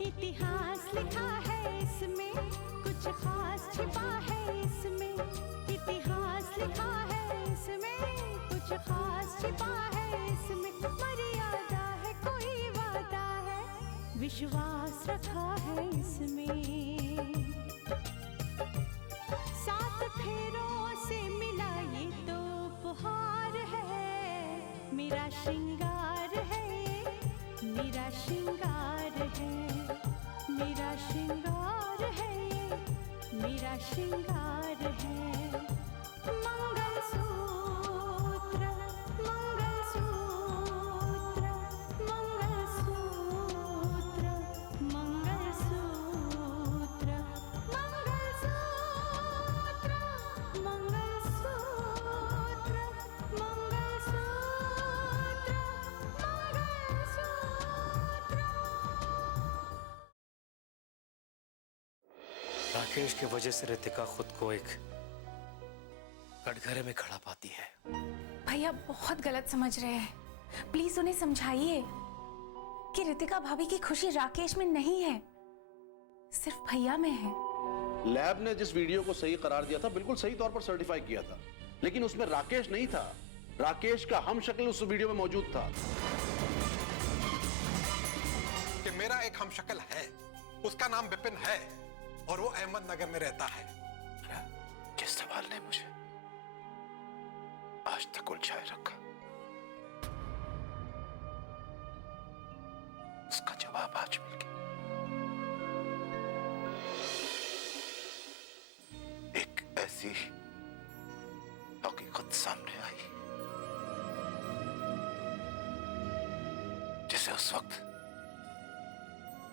इतिहास लिखा है इसमें, कुछ खास छिपा है इसमें। इतिहास लिखा है इसमें, कुछ खास छिपा है इसमें। मर्यादा है, कोई वादा है, विश्वास रखा है इसमें। सात फेरों से मिला ये तो उपहार है, मेरा श्रृंगार है, मेरा श्रृंगार है, मेरा श्रृंगार है, मेरा श्रृंगार है। मंगलसूत्र, मंगलसूत्र, मंगलसूत्र, मंगलसूत्र, मंगलसूत्र, मंगलसूत्र, राकेश की वजह से रितिका खुद को एक कटघरे में खड़ा पाती है। भैया बहुत गलत समझ रहे हैं, प्लीज उन्हें समझाइए कि रितिका भाभी की खुशी राकेश में नहीं है, सिर्फ भैया में है। लैब ने जिस वीडियो को सही करार दिया था, बिल्कुल सही तौर पर सर्टिफाई किया था, लेकिन उसमें राकेश नहीं था। राकेश का हमशक्ल उस वीडियो में मौजूद था। कि मेरा एक हमशक्ल है, उसका नाम विपिन है और वो अहमदनगर में रहता है। जिस सवाल ने मुझे आज तक उलझाए रखा, उसका जवाब आज मिल गया। एक ऐसी हकीकत सामने आई जिसे उस वक्त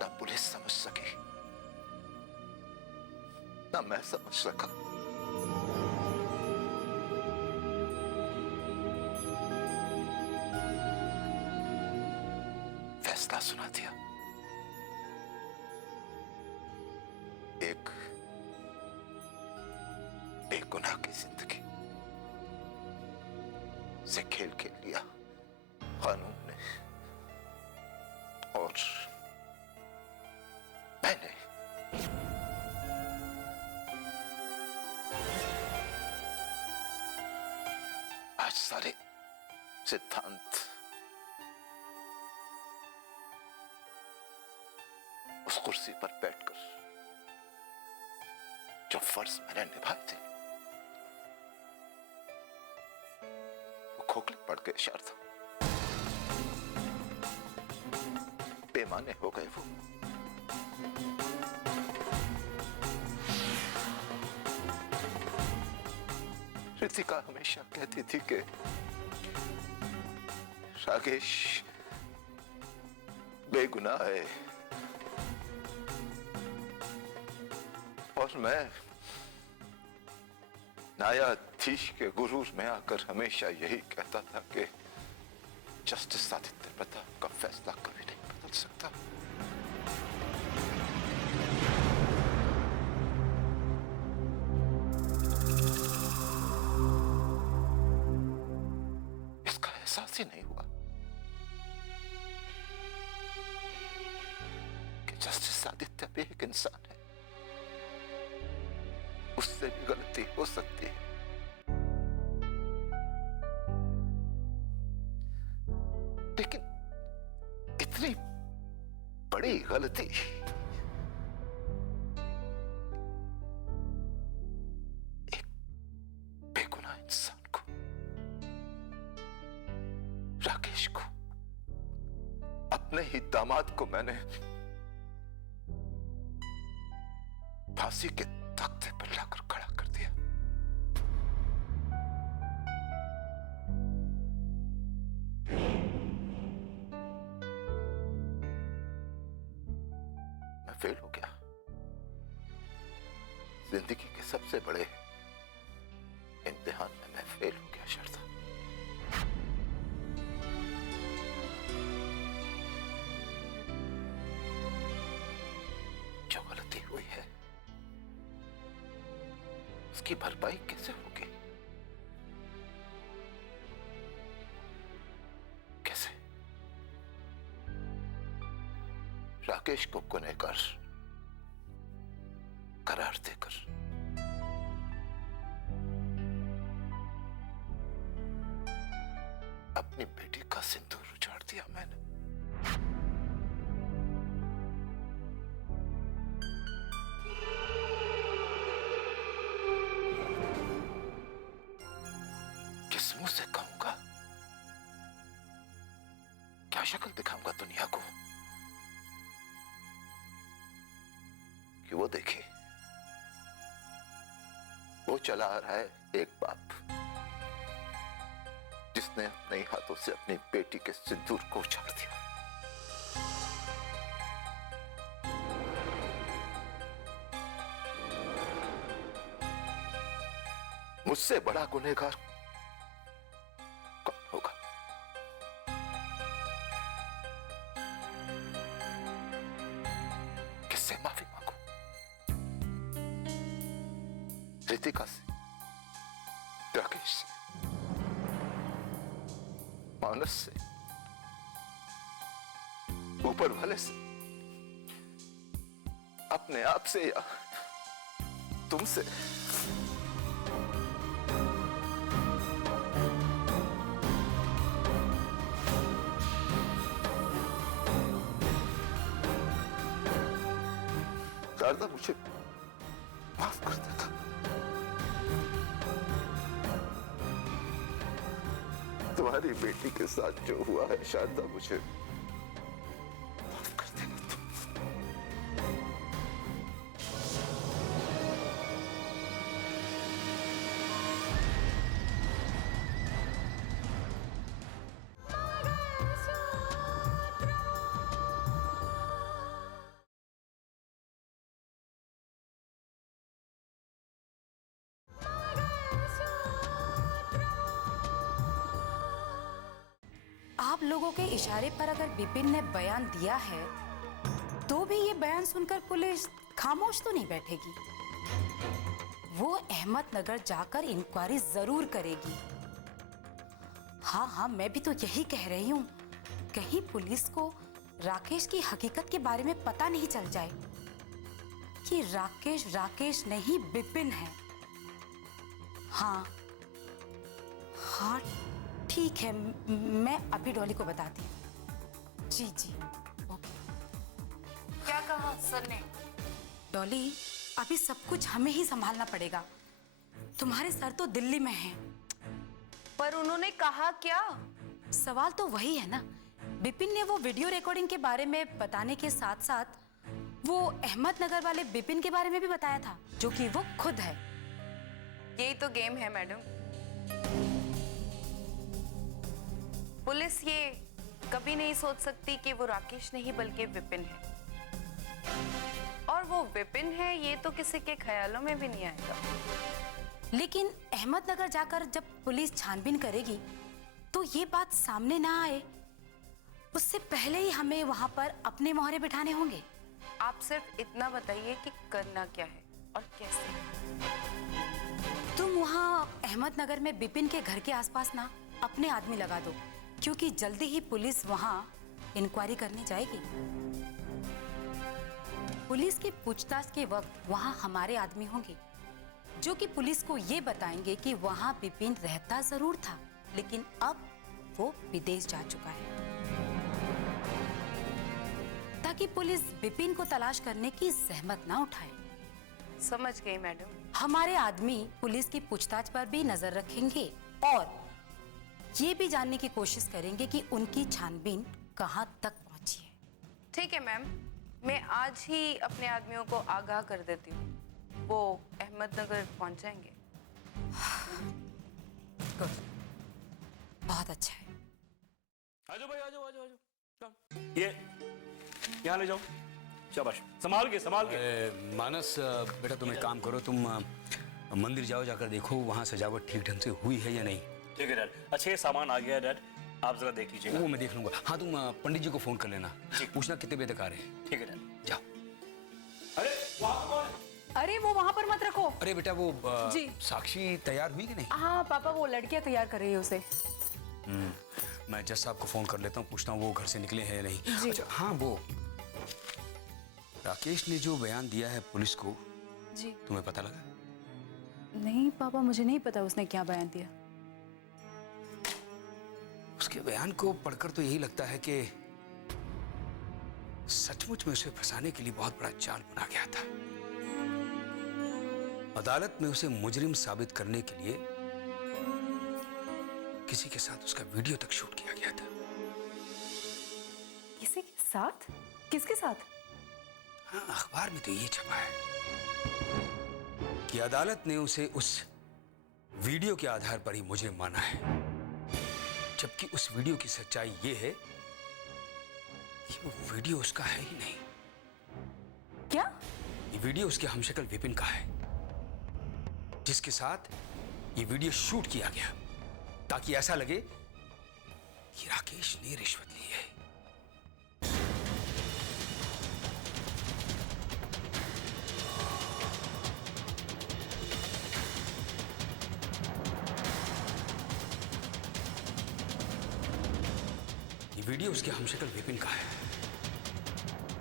ना पुलिस समझ सकी, ना मैं समझ सका। फैसला सुना दिया। एक बेगुनाह की जिंदगी से खेल खेल लिया कानून ने, और मैंने आज सारे सिद्धांत उस कुर्सी पर बैठकर जो फर्ज मैंने निभाए थे वो खोखले पड़ गए शारदा, बेमाने हो गए वो। रितिका हमेशा कहती थी कि राकेश बेगुनाह है, और मैं न्यायाधीश के गुरूर में आकर हमेशा यही कहता था कि जस्टिस आदित्य प्रताप का फैसला कभी नहीं बदल सकता। इसका एहसास ही नहीं हुआ कि जस्टिस आदित्य भी एक इंसान है, उससे भी गलती हो सकती है। लेकिन इतनी बड़ी गलती एक बेगुनाह इंसान को, राकेश को, अपने ही दामाद को मैंने फांसी के तख्ते पर लाकर खड़ा कर दिया। मैं फेल हो गया जिंदगी के सबसे बड़े इम्तिहान में। मैं फेल हो गया शारदा। जो गलती हुई है उसकी भरपाई कैसे होगी? कैसे? राकेश को गुनहगार करार देकर अपनी बेटी का सिंदूर उजाड़ दिया मैंने। किस मुंह से कहूंगा, क्या शक्ल दिखाऊंगा दुनिया को कि वो देखे, वो चला आ रहा है एक बाप जिसने अपने ही हाथों से अपनी बेटी के सिंदूर को उछाड़ दिया। मुझसे बड़ा गुनहगार कौन होगा? किससे माफी मांगू? रितिका से, राकेश से, मानस से, ऊपर वाले से, अपने आप से या तुमसे? शारदा, मुझे माफ कर देना। तुम्हारी बेटी के साथ जो हुआ है शारदा, मुझे माफ कर देना तुम। आप लोगों के इशारे पर अगर विपिन ने बयान दिया है तो भी ये बयान सुनकर पुलिस खामोश तो नहीं बैठेगी। वो अहमदनगर जाकर इंक्वायरी जरूर करेगी। हाँ, मैं भी तो यही कह रही हूँ, कहीं पुलिस को राकेश की हकीकत के बारे में पता नहीं चल जाए कि राकेश नहीं विपिन है। हाँ, ठीक है, मैं अभी डॉली को बताती हूँ। जी, ओके। क्या कहा सर ने? डॉली, अभी सब कुछ हमें ही संभालना पड़ेगा। तुम्हारे सर तो दिल्ली में हैं। पर उन्होंने कहा क्या? सवाल तो वही है ना। विपिन ने वो वीडियो रिकॉर्डिंग के बारे में बताने के साथ साथ वो अहमदनगर वाले विपिन के बारे में भी बताया था, जो कि वो खुद है। यही तो गेम है मैडम। पुलिस ये कभी नहीं सोच सकती कि वो राकेश नहीं बल्कि विपिन है, और वो विपिन है ये तो किसी के ख्यालों में भी नहीं आएगा। लेकिन अहमदनगर जाकर जब पुलिस छानबीन करेगी तो ये बात सामने ना आए, उससे पहले ही हमें वहां पर अपने मोहरे बिठाने होंगे। आप सिर्फ इतना बताइए कि करना क्या है और कैसे। तुम वहां अहमदनगर में विपिन के घर के आसपास ना अपने आदमी लगा दो, क्योंकि जल्दी ही पुलिस वहां इंक्वायरी करने जाएगी। पुलिस की पूछताछ के वक्त वहां हमारे आदमी होंगे, जो कि पुलिस को ये बताएंगे कि वहां विपिन रहता जरूर था, लेकिन अब वो विदेश जा चुका है, ताकि पुलिस विपिन को तलाश करने की जहमत ना उठाए। समझ गई मैडम। हमारे आदमी पुलिस की पूछताछ पर भी नजर रखेंगे और ये भी जानने की कोशिश करेंगे कि उनकी छानबीन कहां तक पहुंची है। ठीक है मैम, मैं आज ही अपने आदमियों को आगाह कर देती हूँ, वो अहमदनगर पहुंच जाएंगे। बहुत अच्छा है। आजो भाई, आजो आजो आजो। ये यहाँ ले जाओ। शाबाश, संभाल के। मानस बेटा, तुम एक काम करो, तुम मंदिर जाओ, जाकर देखो वहाँ सजावट ठीक ढंग से हुई है या नहीं। ठीक है डैड। अच्छा, ये सामान आ गया है डैड, आप जरा देख लीजिएगा। वो मैं देख लूंगा। हाँ, तुम पंडित जी को फोन कर लेना, पूछना कितने बजे तक आ रहे हैं। ठीक है डैड। जाओ। अरे वहाँ कौन है? अरे वो वहाँ पर मत रखो। अरे बेटा, वो जी। साक्षी तैयार हुई कि नहीं? हाँ पापा, वो लड़कियाँ तैयार कर रही है उसे। मैं जज साहब को फोन कर लेता हूँ, पूछता हूँ वो घर से निकले हैं या नहीं। जी। अच्छा हाँ, वो राकेश ने जो बयान दिया है पुलिस को, जी तुम्हें पता लगा? नहीं पापा, मुझे नहीं पता उसने क्या बयान दिया। उसके बयान को पढ़कर तो यही लगता है कि सचमुच में उसे फंसाने के लिए बहुत बड़ा जाल बुना गया था। अदालत में उसे मुजरिम साबित करने के लिए किसी के साथ उसका वीडियो तक शूट किया गया था। किसी के साथ? किसके साथ? हाँ, अखबार में तो ये छपा है कि अदालत ने उसे उस वीडियो के आधार पर ही मुजरिम माना है, जबकि उस वीडियो की सच्चाई ये है कि वो वीडियो उसका है ही नहीं। क्या? ये वीडियो उसके हमशक्ल विपिन का है, जिसके साथ ये वीडियो शूट किया गया ताकि ऐसा लगे कि राकेश ने रिश्वत ली है। ये वीडियो उसके हमशक्ल विपिन का है,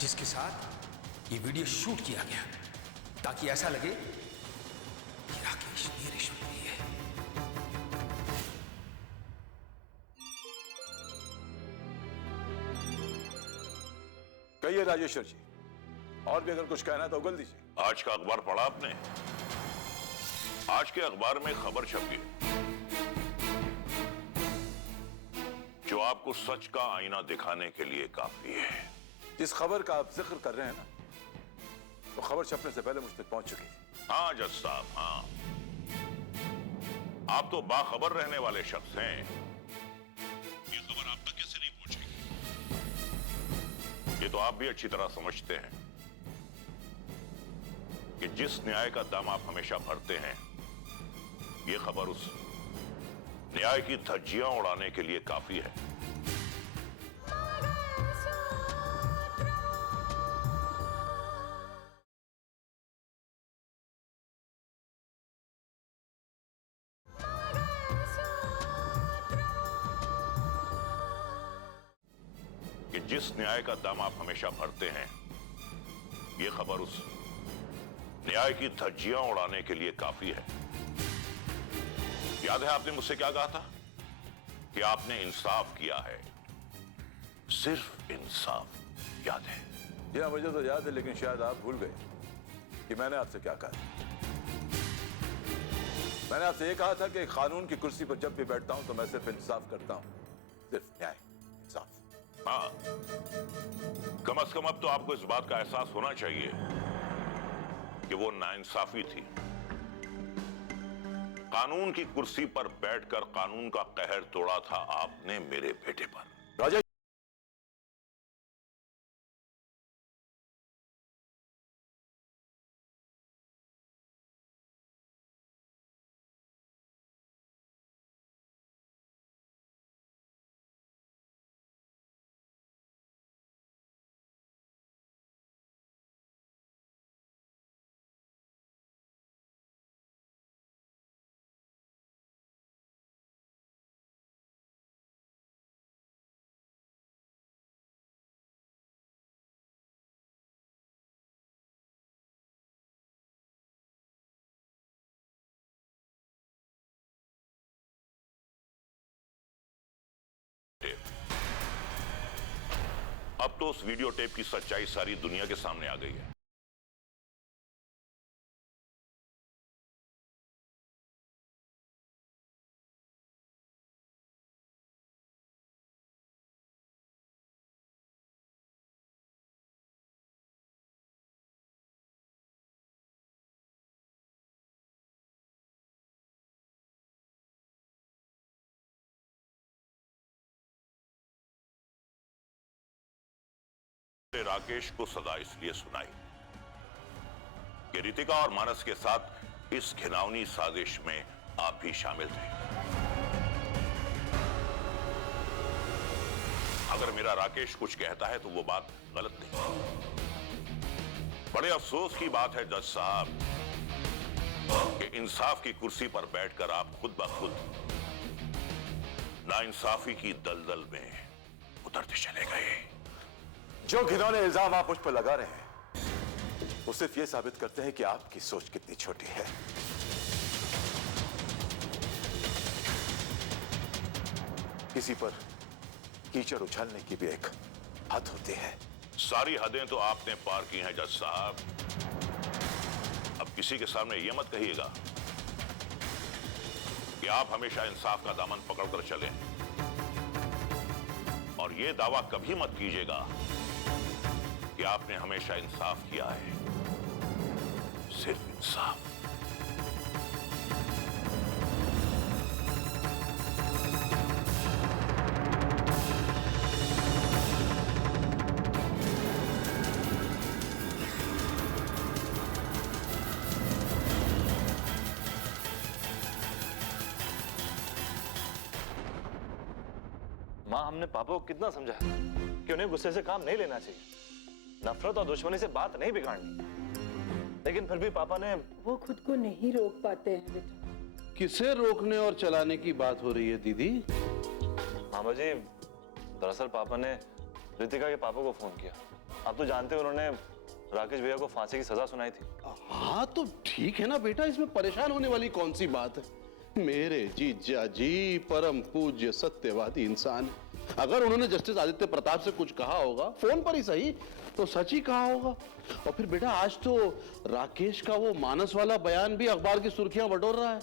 जिसके साथ ये वीडियो शूट किया गया ताकि ऐसा लगे कि राकेश ने रिश्वत ली है। कहिए राजेश्वर जी, और भी अगर कुछ कहना है तो उगल दीजिए। आज का अखबार पढ़ा आपने? आज के अखबार में खबर छपी जो आपको सच का आईना दिखाने के लिए काफी है। जिस खबर का आप जिक्र कर रहे हैं ना, तो खबर छपने से पहले मुझ तक पहुंच चुकी थी। हाँ जज साहब, हाँ, आप तो बाखबर रहने वाले शख्स हैं। ये खबर आप तक कैसे नहीं पहुंचेगी? ये तो आप भी अच्छी तरह समझते हैं कि जिस न्याय का दाम आप हमेशा भरते हैं, ये खबर उस न्याय की धज्जियां उड़ाने के लिए काफी है। कि जिस न्याय का दाम आप हमेशा भरते हैं, ये खबर उस न्याय की धज्जियां उड़ाने के लिए काफी है। याद है आपने मुझसे क्या कहा था? कि आपने इंसाफ किया है, सिर्फ इंसाफ। याद है? जी हाँ, मुझे तो याद है, लेकिन शायद आप भूल गए कि मैंने आपसे क्या कहा था। मैंने आपसे ये कहा था कि कानून की कुर्सी पर जब भी बैठता हूं तो मैं सिर्फ इंसाफ करता हूं, सिर्फ न्याय, इंसाफ। हाँ, कम से कम अब तो आपको इस बात का एहसास होना चाहिए कि वो नाइंसाफी थी। कानून की कुर्सी पर बैठकर कानून का कहर तोड़ा था आपने मेरे बेटे पर। राजेश, अब तो उस वीडियो टेप की सच्चाई सारी दुनिया के सामने आ गई है। राकेश को सजा इसलिए सुनाई कि रितिका और मानस के साथ इस घिनौनी साजिश में आप भी शामिल थे। अगर मेरा राकेश कुछ कहता है तो वो बात गलत नहीं। बड़े अफसोस की बात है जज साहब कि इंसाफ की कुर्सी पर बैठकर आप खुद ब खुद नाइंसाफी की दलदल में उतरते चले गए। जो घिनौने इल्जाम आप मुझ पर लगा रहे हैं, वो सिर्फ ये साबित करते हैं कि आपकी सोच कितनी छोटी है। किसी पर कीचड़ उछालने की भी एक हद होती है। सारी हदें तो आपने पार की हैं जज साहब। अब किसी के सामने यह मत कहिएगा कि आप हमेशा इंसाफ का दामन पकड़कर चलें, और यह दावा कभी मत कीजिएगा कि आपने हमेशा इंसाफ किया है। सिर्फ इंसाफ। माँ, हमने पापा को कितना समझाया कि उन्हें गुस्से से काम नहीं लेना चाहिए, नफरत और दुश्मनी से बात नहीं बिगाड़नी, लेकिन फिर भी पापा ने। वो खुद को नहीं रोक पाते हैं बेटा। किसे रोकने और चलाने की बात हो रही है दीदी? मामा जी, दरअसल पापा ने रितिका के पापा को फोन किया। आप तो जानते हो उन्होंने राकेश भैया को फांसी की सजा सुनाई थी। हाँ तो ठीक है ना बेटा, इसमें परेशान होने वाली कौन सी बात है? मेरे जीजा जी परम पूज्य सत्यवादी इंसान है। अगर उन्होंने जस्टिस आदित्य प्रताप से कुछ कहा होगा, फोन पर ही सही, तो सच ही कहा होगा। और फिर बेटा आज तो राकेश का वो मानस वाला बयान भी अखबार की सुर्खियां बटोर रहा है।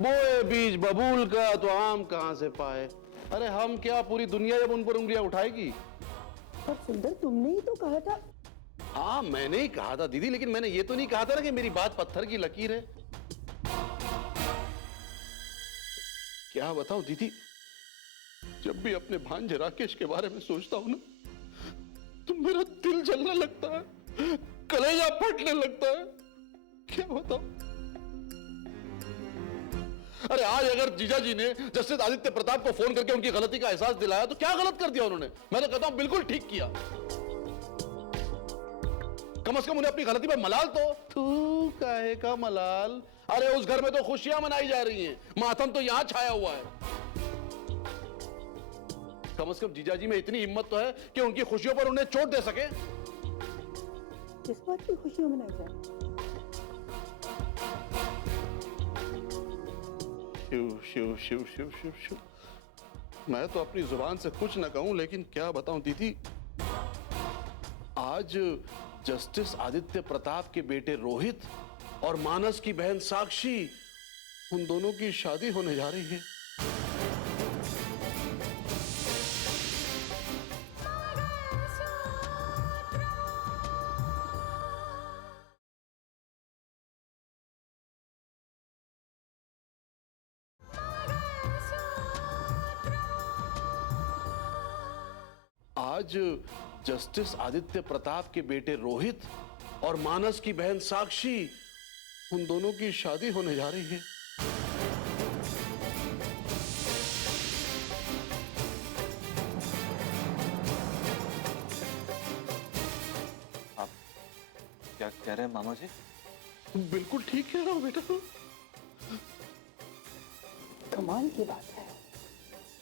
बोए बीज बबूल का तो आम कहां से पाए। अरे हम क्या, पूरी दुनिया जब उन पर उंगलियां उठाएगी। पर सुंदर, तुमने ही तो कहा था। हाँ मैंने ही कहा था दीदी, लेकिन मैंने ये तो नहीं कहा था ना कि मेरी बात पत्थर की लकीर है। क्या बताऊं दीदी, जब भी अपने भांजे राकेश के बारे में सोचता हूं ना, तो मेरा दिल जलने लगता है, कलेजा फटने लगता है। क्या बताऊं? अरे आज अगर जीजा जी ने जस्टिस आदित्य प्रताप को फोन करके उनकी गलती का एहसास दिलाया तो क्या गलत कर दिया उन्होंने? मैं तो कहता हूं बिल्कुल ठीक किया। कम से कम उन्हें अपनी गलती पर मलाल तो। तू काहे का मलाल? अरे उस घर में तो खुशियां मनाई जा रही हैं, मातम तो यहां छाया हुआ है। कम से कम जीजा जी में इतनी हिम्मत तो है कि उनकी खुशियों पर उन्हें चोट दे सके। किस बात की खुशियां मनाई जा रही? शिव शिव शिव शिव शिव शिव। मैं तो अपनी जुबान से कुछ ना कहूं, लेकिन क्या बताऊं दीदी, आज जस्टिस आदित्य प्रताप के बेटे रोहित और मानस की बहन साक्षी, उन दोनों की शादी होने जा रही है। आज जस्टिस आदित्य प्रताप के बेटे रोहित और मानस की बहन साक्षी, उन दोनों की शादी होने जा रही है। आप क्या कह रहे हैं मामा जी? बिल्कुल ठीक कह रहा हूं बेटा। कमाल की बात है,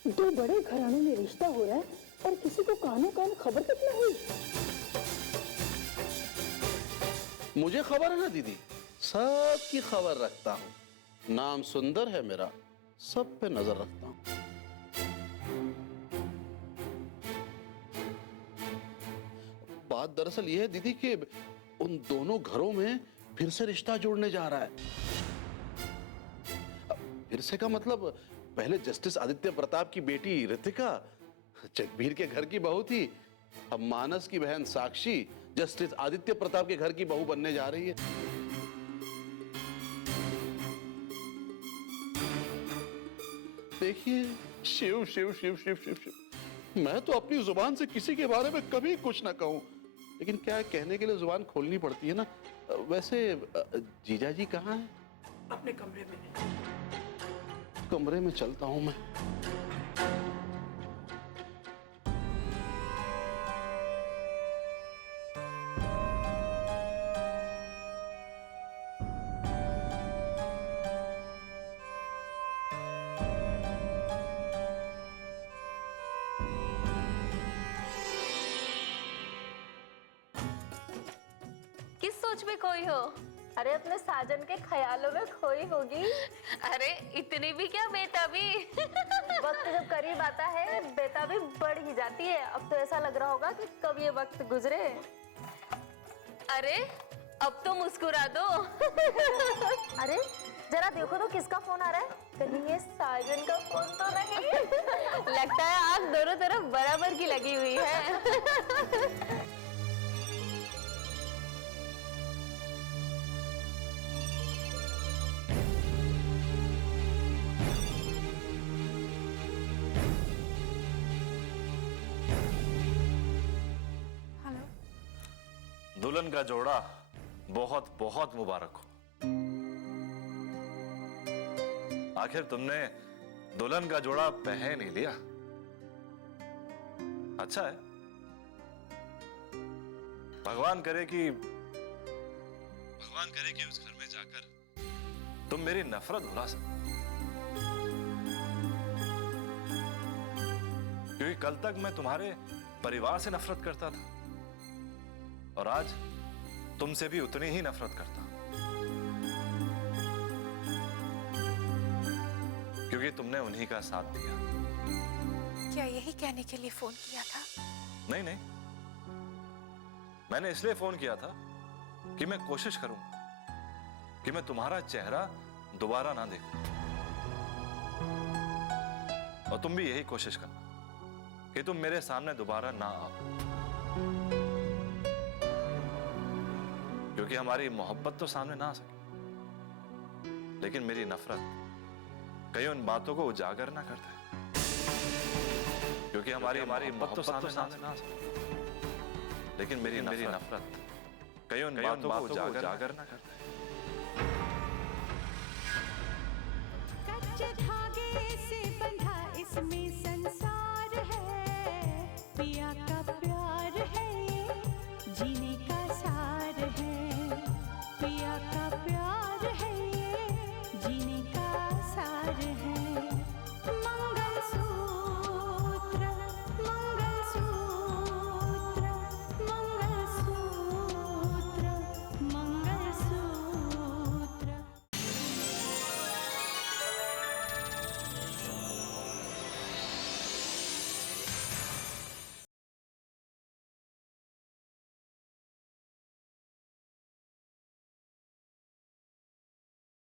दो बड़े घरानों में रिश्ता हो रहा है और किसी को कानों कान खबर तक नहीं हुई। मुझे खबर है ना दीदी, सबकी खबर रखता हूं। नाम सुंदर है मेरा, सब पे नजर रखता हूं। बात दरअसल यह है दीदी कि उन दोनों घरों में फिर से रिश्ता जोड़ने जा रहा है। फिर से का मतलब, पहले जस्टिस आदित्य प्रताप की बेटी रितिका जगबीर के घर की बहू थी, अब मानस की बहन साक्षी जस्टिस आदित्य प्रताप के घर की बहू बनने जा रही है। देखिए, शिव शिव शिव शिव शिव शिव। मैं तो अपनी जुबान से किसी के बारे में कभी कुछ ना कहूं, लेकिन क्या है, कहने के लिए जुबान खोलनी पड़ती है ना। वैसे जीजा जी कहाँ हैं? अपने कमरे में। कमरे में चलता हूं मैं। सोच में खोई हो? अरे अपने साजन के ख्यालों में खोई होगी। अरे इतनी भी क्या बेताबी। वक्त जब करीब आता है बेताबी बढ़ ही जाती है। अब तो ऐसा लग रहा होगा कि कब ये वक्त गुजरे। अरे अब तो मुस्कुरा दो। अरे जरा देखो तो किसका फोन आ रहा है? कहीं ये साजन का फोन तो नहीं? लगता है आग दोनों तरफ बराबर की लगी हुई है। दुल्हन का जोड़ा बहुत बहुत मुबारक हो। आखिर तुमने दुल्हन का जोड़ा पहन ही लिया। अच्छा है। भगवान करे कि उस घर में जाकर तुम मेरी नफरत भुला सको, क्योंकि कल तक मैं तुम्हारे परिवार से नफरत करता था और आज तुमसे भी उतनी ही नफरत करता हूं, क्योंकि तुमने उन्हीं का साथ दिया। क्या यही कहने के लिए फोन किया था? नहीं नहीं, मैंने इसलिए फोन किया था कि मैं कोशिश करूंगा कि मैं तुम्हारा चेहरा दोबारा ना देखूं, और तुम भी यही कोशिश करना कि तुम मेरे सामने दोबारा ना आओ, क्योंकि हमारी मोहब्बत तो सामने ना आ सके, लेकिन मेरी नफरत कहीं उन बातों को उजागर ना करता है, क्योंकि हमारी मोहब्बत तो सामने ना आ सके, लेकिन मेरी नफरत कहीं उन बातों को उजागर ना करता है। कच्चे धागे से बंधा इसमें संसार है, पिया का